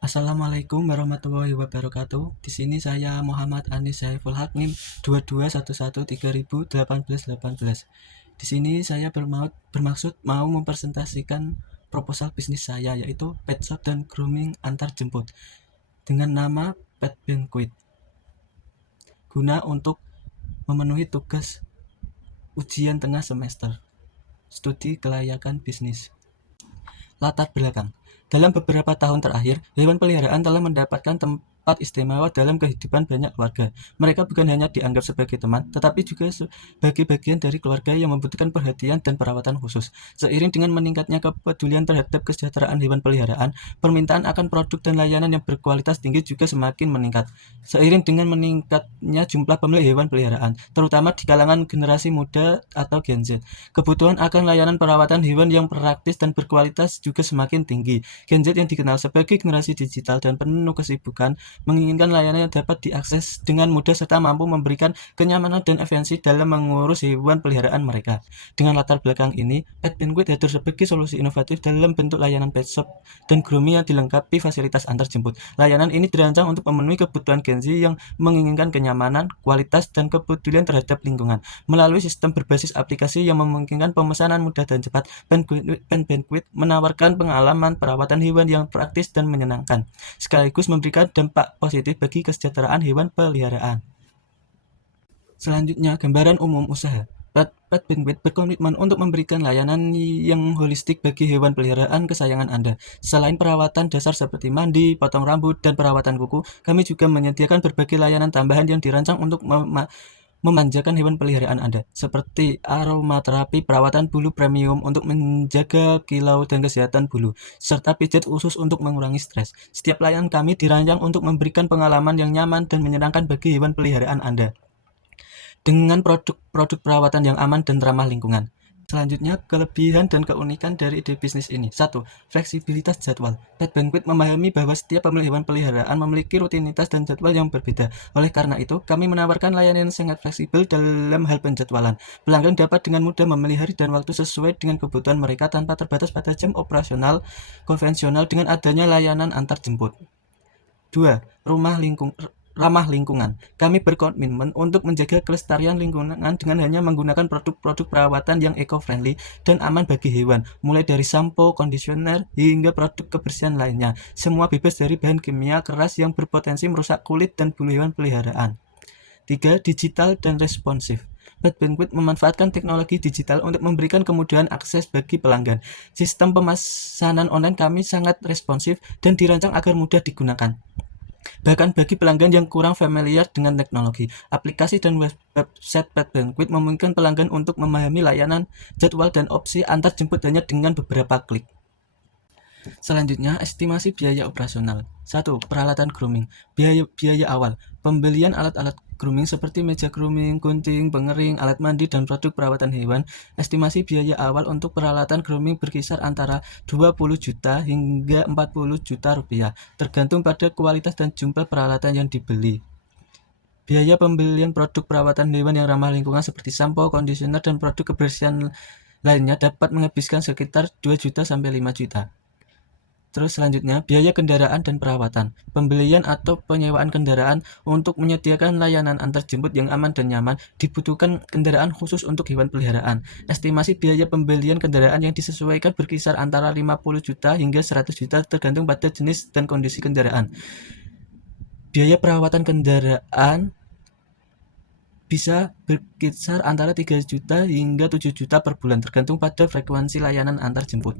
Assalamualaikum warahmatullahi wabarakatuh. Di sini saya Muhammad Anis Saiful Haq NIM 22113018. Di sini saya bermaksud mau mempresentasikan proposal bisnis saya, yaitu pet shop dan grooming antar jemput dengan nama Pet Banquet, guna untuk memenuhi tugas ujian tengah semester studi kelayakan bisnis. Latar belakang. Dalam beberapa tahun terakhir, hewan peliharaan telah mendapatkan tempat istimewa dalam kehidupan banyak keluarga. Mereka bukan hanya dianggap sebagai teman, tetapi juga sebagai bagian dari keluarga yang membutuhkan perhatian dan perawatan khusus. Seiring dengan meningkatnya kepedulian terhadap kesejahteraan hewan peliharaan, permintaan akan produk dan layanan yang berkualitas tinggi juga semakin meningkat. Seiring dengan meningkatnya jumlah pemilik hewan peliharaan, terutama di kalangan generasi muda atau Gen Z, kebutuhan akan layanan perawatan hewan yang praktis dan berkualitas juga semakin tinggi. Gen Z yang dikenal sebagai generasi digital dan penuh kesibukan menginginkan layanan yang dapat diakses dengan mudah serta mampu memberikan kenyamanan dan efisiensi dalam mengurus hewan peliharaan mereka. Dengan latar belakang ini, Pet Banquet hadir sebagai solusi inovatif dalam bentuk layanan pet shop dan grooming yang dilengkapi fasilitas antar jemput. Layanan ini dirancang untuk memenuhi kebutuhan Gen Z yang menginginkan kenyamanan, kualitas, dan kepedulian terhadap lingkungan. Melalui sistem berbasis aplikasi yang memungkinkan pemesanan mudah dan cepat, Pet Banquet menawarkan pengalaman perawatan hewan yang praktis dan menyenangkan, sekaligus memberikan dampak positif bagi kesejahteraan hewan peliharaan. Selanjutnya, gambaran umum usaha. Pet Banquet berkomitmen untuk memberikan layanan yang holistik bagi hewan peliharaan kesayangan Anda. Selain perawatan dasar seperti mandi, potong rambut, dan perawatan kuku, kami juga menyediakan berbagai layanan tambahan yang dirancang untuk memanjakan hewan peliharaan Anda, seperti aromaterapi, perawatan bulu premium untuk menjaga kilau dan kesehatan bulu, serta pijat khusus untuk mengurangi stres. Setiap layanan kami dirancang untuk memberikan pengalaman yang nyaman dan menyenangkan bagi hewan peliharaan Anda, dengan produk-produk perawatan yang aman dan ramah lingkungan. Selanjutnya, kelebihan dan keunikan dari ide bisnis ini. 1. Fleksibilitas jadwal. Pet Banquet memahami bahwa setiap pemilik hewan peliharaan memiliki rutinitas dan jadwal yang berbeda. Oleh karena itu, kami menawarkan layanan yang sangat fleksibel dalam hal penjadwalan. Pelanggan dapat dengan mudah memilih hari dan waktu sesuai dengan kebutuhan mereka tanpa terbatas pada jam operasional konvensional dengan adanya layanan antar jemput. 2. Ramah lingkungan. Kami berkomitmen untuk menjaga kelestarian lingkungan dengan hanya menggunakan produk-produk perawatan yang eco-friendly dan aman bagi hewan, mulai dari sampo, kondisioner, hingga produk kebersihan lainnya. Semua bebas dari bahan kimia keras yang berpotensi merusak kulit dan bulu hewan peliharaan. 3. Digital dan responsif. Pet Banquet memanfaatkan teknologi digital untuk memberikan kemudahan akses bagi pelanggan. Sistem pemesanan online kami sangat responsif dan dirancang agar mudah digunakan. Bahkan bagi pelanggan yang kurang familiar dengan teknologi, aplikasi dan website Pet Banquet memungkinkan pelanggan untuk memahami layanan, jadwal, dan opsi antar jemput hanya dengan beberapa klik. Selanjutnya, estimasi biaya operasional. 1. Peralatan grooming. Biaya awal. Pembelian alat-alat grooming seperti meja grooming, gunting, pengering, alat mandi, dan produk perawatan hewan. Estimasi biaya awal untuk peralatan grooming berkisar antara 20 juta hingga 40 juta rupiah, tergantung pada kualitas dan jumlah peralatan yang dibeli. Biaya pembelian produk perawatan hewan yang ramah lingkungan seperti sampo, kondisioner, dan produk kebersihan lainnya dapat menghabiskan sekitar 2 juta sampai 5 juta. Terus selanjutnya, biaya kendaraan dan perawatan. Pembelian atau penyewaan kendaraan untuk menyediakan layanan antar jemput yang aman dan nyaman, dibutuhkan kendaraan khusus untuk hewan peliharaan. Estimasi biaya pembelian kendaraan yang disesuaikan berkisar antara 50 juta hingga 100 juta tergantung pada jenis dan kondisi kendaraan. Biaya perawatan kendaraan bisa berkisar antara 3 juta hingga 7 juta per bulan tergantung pada frekuensi layanan antar jemput.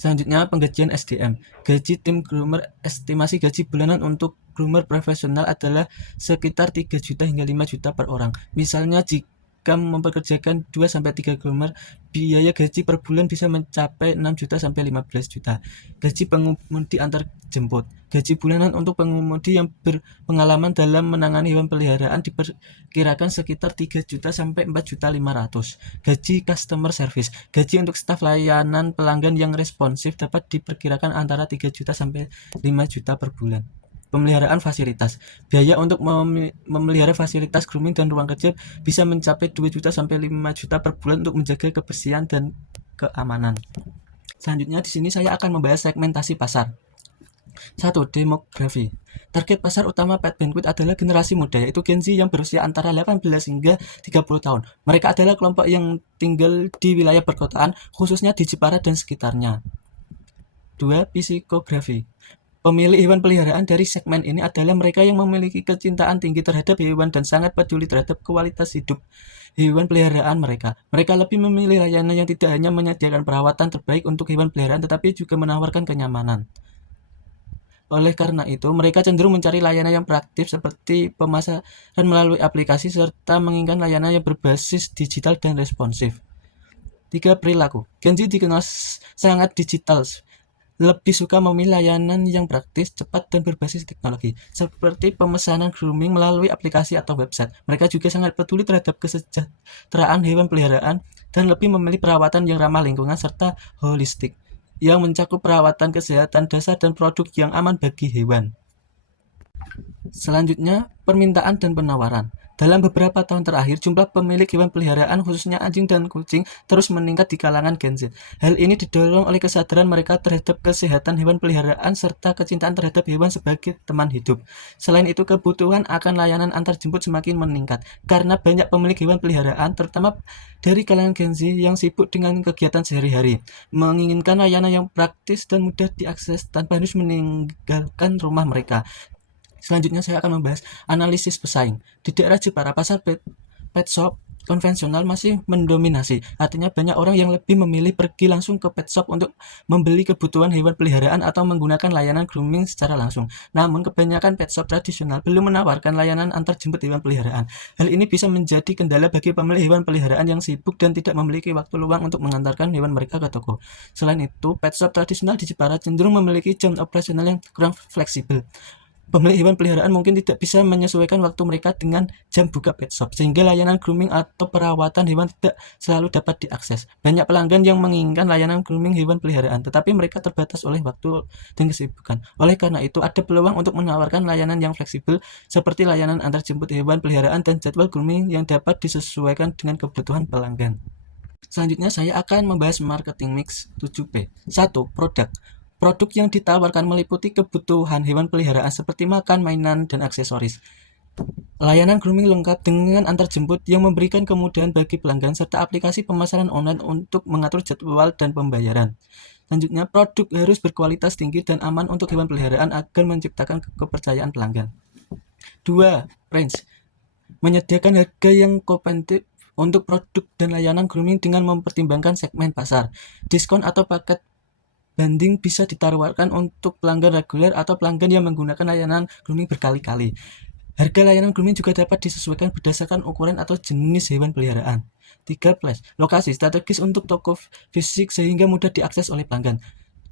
Selanjutnya, penggajian SDM. Gaji tim groomer. Estimasi gaji bulanan untuk groomer profesional adalah sekitar 3 juta hingga 5 juta per orang. Misalnya, jika mempekerjakan 2-3 groomer, biaya gaji per bulan bisa mencapai 6 juta sampai 15 juta. Gaji pengemudi antar jemput. Gaji bulanan untuk pengemudi yang berpengalaman dalam menangani hewan peliharaan diperkirakan sekitar 3 juta sampai 4 juta 500. Gaji customer service. Gaji untuk staf layanan pelanggan yang responsif dapat diperkirakan antara 3 juta sampai 5 juta per bulan. Pemeliharaan fasilitas. Biaya untuk memelihara fasilitas grooming dan ruang kerja bisa mencapai 2 juta sampai 5 juta per bulan untuk menjaga kebersihan dan keamanan. Selanjutnya di sini saya akan membahas segmentasi pasar. 1. Demografi. Target pasar utama Pet Banquet adalah generasi muda, yaitu Gen Z yang berusia antara 18 hingga 30 tahun. Mereka adalah kelompok yang tinggal di wilayah perkotaan, khususnya di Jepara dan sekitarnya. 2. Psikografi. Pemilik hewan peliharaan dari segmen ini adalah mereka yang memiliki kecintaan tinggi terhadap hewan dan sangat peduli terhadap kualitas hidup hewan peliharaan mereka. Mereka lebih memilih layanan yang tidak hanya menyediakan perawatan terbaik untuk hewan peliharaan, tetapi juga menawarkan kenyamanan. Oleh karena itu, mereka cenderung mencari layanan yang praktis seperti pemasaran melalui aplikasi serta menginginkan layanan yang berbasis digital dan responsif. 3. Perilaku. Gen Z dikenal sangat digital, lebih suka memilih layanan yang praktis, cepat, dan berbasis teknologi, seperti pemesanan grooming melalui aplikasi atau website. Mereka juga sangat peduli terhadap kesejahteraan hewan peliharaan dan lebih memilih perawatan yang ramah lingkungan serta holistik, yang mencakup perawatan kesehatan dasar dan produk yang aman bagi hewan. Selanjutnya, permintaan dan penawaran. Dalam beberapa tahun terakhir, jumlah pemilik hewan peliharaan, khususnya anjing dan kucing, terus meningkat di kalangan Gen Z. Hal ini didorong oleh kesadaran mereka terhadap kesehatan hewan peliharaan serta kecintaan terhadap hewan sebagai teman hidup. Selain itu, kebutuhan akan layanan antarjemput semakin meningkat, karena banyak pemilik hewan peliharaan, terutama dari kalangan Gen Z yang sibuk dengan kegiatan sehari-hari, menginginkan layanan yang praktis dan mudah diakses tanpa harus meninggalkan rumah mereka. Selanjutnya saya akan membahas analisis pesaing. Di daerah Jepara, pasar pet shop konvensional masih mendominasi. Artinya banyak orang yang lebih memilih pergi langsung ke pet shop untuk membeli kebutuhan hewan peliharaan atau menggunakan layanan grooming secara langsung. Namun kebanyakan pet shop tradisional belum menawarkan layanan antar jemput hewan peliharaan. Hal ini bisa menjadi kendala bagi pemilik hewan peliharaan yang sibuk dan tidak memiliki waktu luang untuk mengantarkan hewan mereka ke toko. Selain itu, pet shop tradisional di Jepara cenderung memiliki jam operasional yang kurang fleksibel. Pemilik hewan peliharaan mungkin tidak bisa menyesuaikan waktu mereka dengan jam buka pet shop, sehingga layanan grooming atau perawatan hewan tidak selalu dapat diakses. Banyak pelanggan yang menginginkan layanan grooming hewan peliharaan, tetapi mereka terbatas oleh waktu dan kesibukan. Oleh karena itu, ada peluang untuk menawarkan layanan yang fleksibel, seperti layanan antar jemput hewan peliharaan dan jadwal grooming yang dapat disesuaikan dengan kebutuhan pelanggan. Selanjutnya saya akan membahas marketing mix 7P. 1. Produk. Produk yang ditawarkan meliputi kebutuhan hewan peliharaan seperti makan, mainan, dan aksesoris. Layanan grooming lengkap dengan antarjemput yang memberikan kemudahan bagi pelanggan serta aplikasi pemasaran online untuk mengatur jadwal dan pembayaran. Selanjutnya, produk harus berkualitas tinggi dan aman untuk hewan peliharaan agar menciptakan kepercayaan pelanggan. 2. Range. Menyediakan harga yang kompetitif untuk produk dan layanan grooming dengan mempertimbangkan segmen pasar. Diskon atau paket banding bisa ditawarkan untuk pelanggan reguler atau pelanggan yang menggunakan layanan grooming berkali-kali. Harga layanan grooming juga dapat disesuaikan berdasarkan ukuran atau jenis hewan peliharaan. 3. Place. Lokasi strategis untuk toko fisik sehingga mudah diakses oleh pelanggan.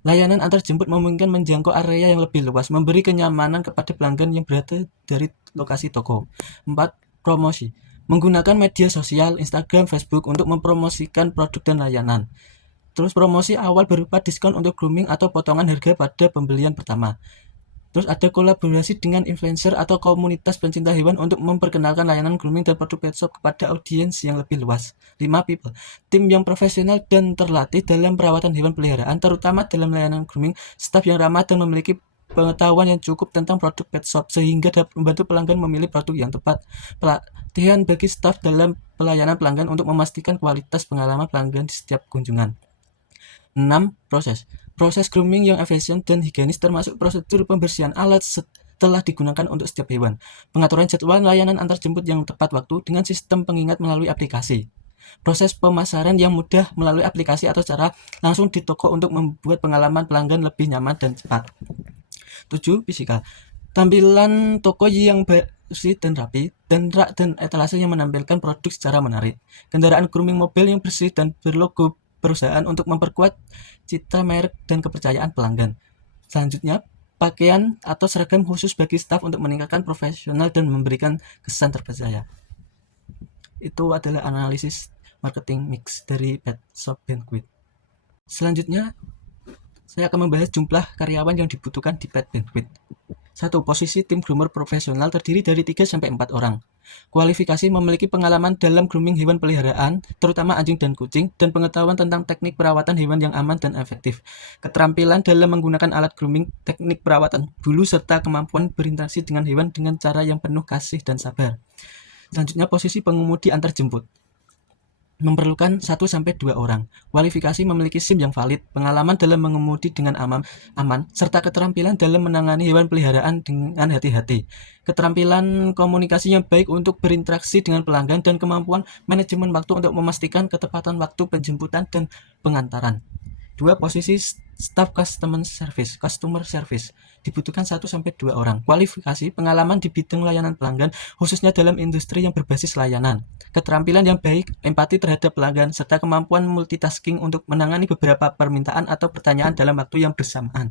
Layanan antar jemput memungkinkan menjangkau area yang lebih luas, memberi kenyamanan kepada pelanggan yang berada dari lokasi toko. 4. Promosi. Menggunakan media sosial, Instagram, Facebook untuk mempromosikan produk dan layanan. Terus promosi awal berupa diskon untuk grooming atau potongan harga pada pembelian pertama. Terus ada kolaborasi dengan influencer atau komunitas pencinta hewan untuk memperkenalkan layanan grooming dan produk pet shop kepada audiens yang lebih luas. 5. People. Tim yang profesional dan terlatih dalam perawatan hewan peliharaan, terutama dalam layanan grooming, staf yang ramah dan memiliki pengetahuan yang cukup tentang produk pet shop sehingga dapat membantu pelanggan memilih produk yang tepat. Pelatihan bagi staf dalam pelayanan pelanggan untuk memastikan kualitas pengalaman pelanggan di setiap kunjungan. 6. Proses grooming yang efisien dan higienis termasuk prosedur pembersihan alat setelah digunakan untuk setiap hewan. Pengaturan jadwal layanan antar jemput yang tepat waktu dengan sistem pengingat melalui aplikasi. Proses pemasaran yang mudah melalui aplikasi atau cara langsung di toko untuk membuat pengalaman pelanggan lebih nyaman dan cepat. 7. Fisikal. Tampilan toko yang bersih dan rapi, dan rak dan etalase yang menampilkan produk secara menarik. Kendaraan grooming mobil yang bersih dan berlogo perusahaan untuk memperkuat citra merek dan kepercayaan pelanggan. Selanjutnya, pakaian atau seragam khusus bagi staf untuk meningkatkan profesional dan memberikan kesan terpercaya. Itu adalah analisis marketing mix dari Pet Shop Banquet. Selanjutnya, saya akan membahas jumlah karyawan yang dibutuhkan di Pet Banquet. 1. Posisi tim groomer profesional terdiri dari 3-4 orang. Kualifikasi memiliki pengalaman dalam grooming hewan peliharaan, terutama anjing dan kucing, dan pengetahuan tentang teknik perawatan hewan yang aman dan efektif. Keterampilan dalam menggunakan alat grooming, teknik perawatan bulu, serta kemampuan berinteraksi dengan hewan dengan cara yang penuh kasih dan sabar. Selanjutnya, posisi pengemudi antar jemput memerlukan 1-2 orang. Kualifikasi memiliki SIM yang valid, pengalaman dalam mengemudi dengan aman, serta keterampilan dalam menangani hewan peliharaan dengan hati-hati. Keterampilan komunikasi yang baik untuk berinteraksi dengan pelanggan, dan kemampuan manajemen waktu untuk memastikan ketepatan waktu penjemputan dan pengantaran. 2. Posisi staff customer service dibutuhkan 1-2 orang. Kualifikasi, pengalaman di bidang layanan pelanggan, khususnya dalam industri yang berbasis layanan. Keterampilan yang baik, empati terhadap pelanggan, serta kemampuan multitasking untuk menangani beberapa permintaan atau pertanyaan dalam waktu yang bersamaan.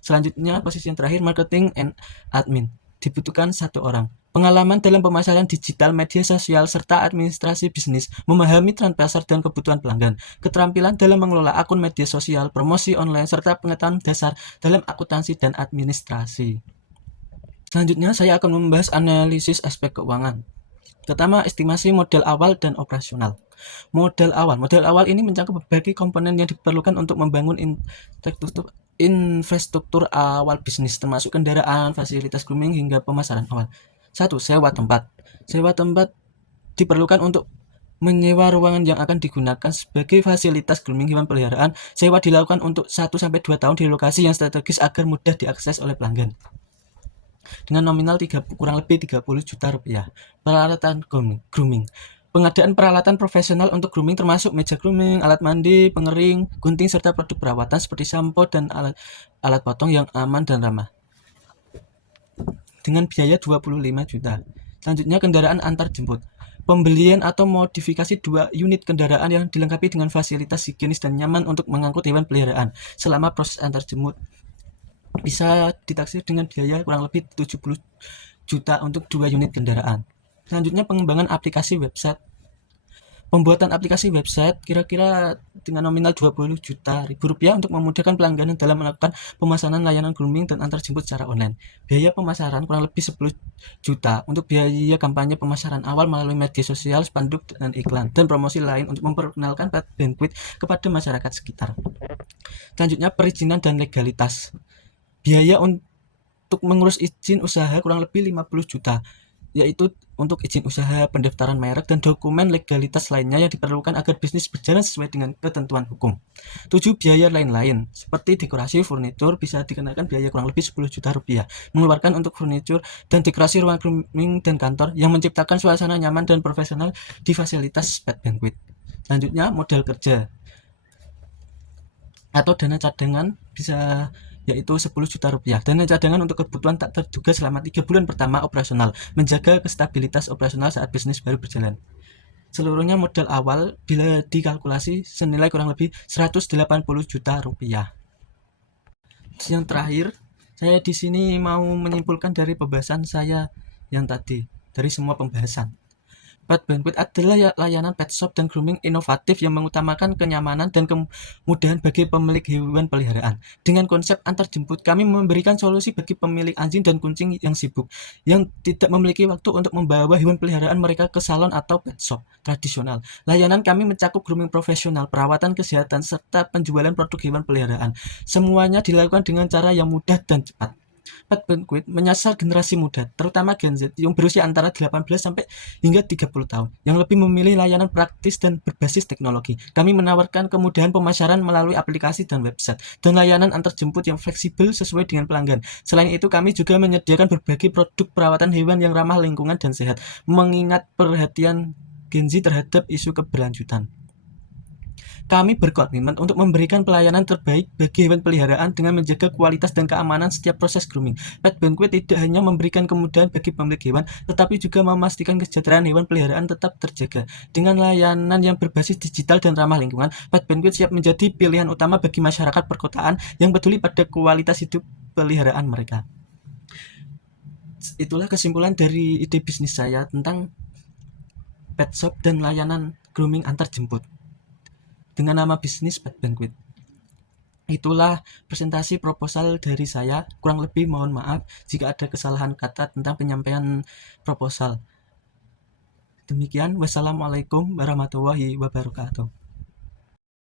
Selanjutnya, posisi yang terakhir, marketing and admin dibutuhkan 1 orang. Pengalaman dalam pemasaran digital, media sosial, serta administrasi bisnis, memahami tren pasar dan kebutuhan pelanggan. Keterampilan dalam mengelola akun media sosial, promosi online, serta pengetahuan dasar dalam akuntansi dan administrasi. Selanjutnya, saya akan membahas analisis aspek keuangan. Pertama, estimasi modal awal dan operasional. Modal awal ini mencakup berbagai komponen yang diperlukan untuk membangun infrastruktur awal bisnis, termasuk kendaraan, fasilitas grooming, hingga pemasaran awal. 1. Sewa tempat. Sewa tempat diperlukan untuk menyewa ruangan yang akan digunakan sebagai fasilitas grooming hewan peliharaan. Sewa dilakukan untuk 1-2 tahun di lokasi yang strategis agar mudah diakses oleh pelanggan, dengan nominal kurang lebih 30 juta rupiah. Peralatan grooming. Pengadaan peralatan profesional untuk grooming termasuk meja grooming, alat mandi, pengering, gunting, serta produk perawatan seperti sampo dan alat potong yang aman dan ramah, dengan biaya 25 juta. Selanjutnya, kendaraan antar jemput. Pembelian atau modifikasi 2 unit kendaraan yang dilengkapi dengan fasilitas higienis dan nyaman untuk mengangkut hewan peliharaan selama proses antar jemput bisa ditaksir dengan biaya kurang lebih 70 juta untuk 2 unit kendaraan. Selanjutnya, pengembangan aplikasi website. Pembuatan aplikasi website kira-kira dengan nominal 20 juta rupiah untuk memudahkan pelanggan dalam melakukan pemesanan layanan grooming dan antar jemput secara online. Biaya pemasaran kurang lebih 10 juta untuk biaya kampanye pemasaran awal melalui media sosial, spanduk, dan iklan, dan promosi lain untuk memperkenalkan Pet Banquet kepada masyarakat sekitar. Selanjutnya, perizinan dan legalitas. Biaya untuk mengurus izin usaha kurang lebih 50 juta, yaitu untuk izin usaha, pendaftaran merek, dan dokumen legalitas lainnya yang diperlukan agar bisnis berjalan sesuai dengan ketentuan hukum. 7. Biaya lain-lain, seperti dekorasi furnitur, bisa dikenakan biaya kurang lebih 10 juta rupiah, mengeluarkan untuk furnitur dan dekorasi ruang grooming dan kantor yang menciptakan suasana nyaman dan profesional di fasilitas Pet Banquet. Selanjutnya, modal kerja atau dana cadangan bisa, yaitu 10 juta rupiah. Dana cadangan untuk kebutuhan tak terduga selama 3 bulan pertama operasional, menjaga stabilitas operasional saat bisnis baru berjalan. Seluruhnya modal awal bila dikalkulasi senilai kurang lebih 180 juta rupiah. Yang terakhir, saya di sini mau menyimpulkan dari pembahasan saya yang tadi, dari semua pembahasan. Pet Banquet adalah layanan pet shop dan grooming inovatif yang mengutamakan kenyamanan dan kemudahan bagi pemilik hewan peliharaan. Dengan konsep antar jemput, kami memberikan solusi bagi pemilik anjing dan kucing yang sibuk, yang tidak memiliki waktu untuk membawa hewan peliharaan mereka ke salon atau pet shop tradisional. Layanan kami mencakup grooming profesional, perawatan kesehatan, serta penjualan produk hewan peliharaan. Semuanya dilakukan dengan cara yang mudah dan cepat. Pet Banquet menyasar generasi muda, terutama Gen Z yang berusia antara 18 sampai hingga 30 tahun, yang lebih memilih layanan praktis dan berbasis teknologi. Kami menawarkan kemudahan pemasaran melalui aplikasi dan website, dan layanan antar jemput yang fleksibel sesuai dengan pelanggan. Selain itu, kami juga menyediakan berbagai produk perawatan hewan yang ramah lingkungan dan sehat, mengingat perhatian Gen Z terhadap isu keberlanjutan. Kami berkomitmen untuk memberikan pelayanan terbaik bagi hewan peliharaan dengan menjaga kualitas dan keamanan setiap proses grooming. Pet Banquet tidak hanya memberikan kemudahan bagi pemilik hewan, tetapi juga memastikan kesejahteraan hewan peliharaan tetap terjaga. Dengan layanan yang berbasis digital dan ramah lingkungan, Pet Banquet siap menjadi pilihan utama bagi masyarakat perkotaan yang peduli pada kualitas hidup peliharaan mereka. Itulah kesimpulan dari ide bisnis saya tentang pet shop dan layanan grooming antar jemput dengan nama bisnis Pet Banquet. Itulah presentasi proposal dari saya. Kurang lebih mohon maaf jika ada kesalahan kata tentang penyampaian proposal. Demikian, wassalamualaikum warahmatullahi wabarakatuh.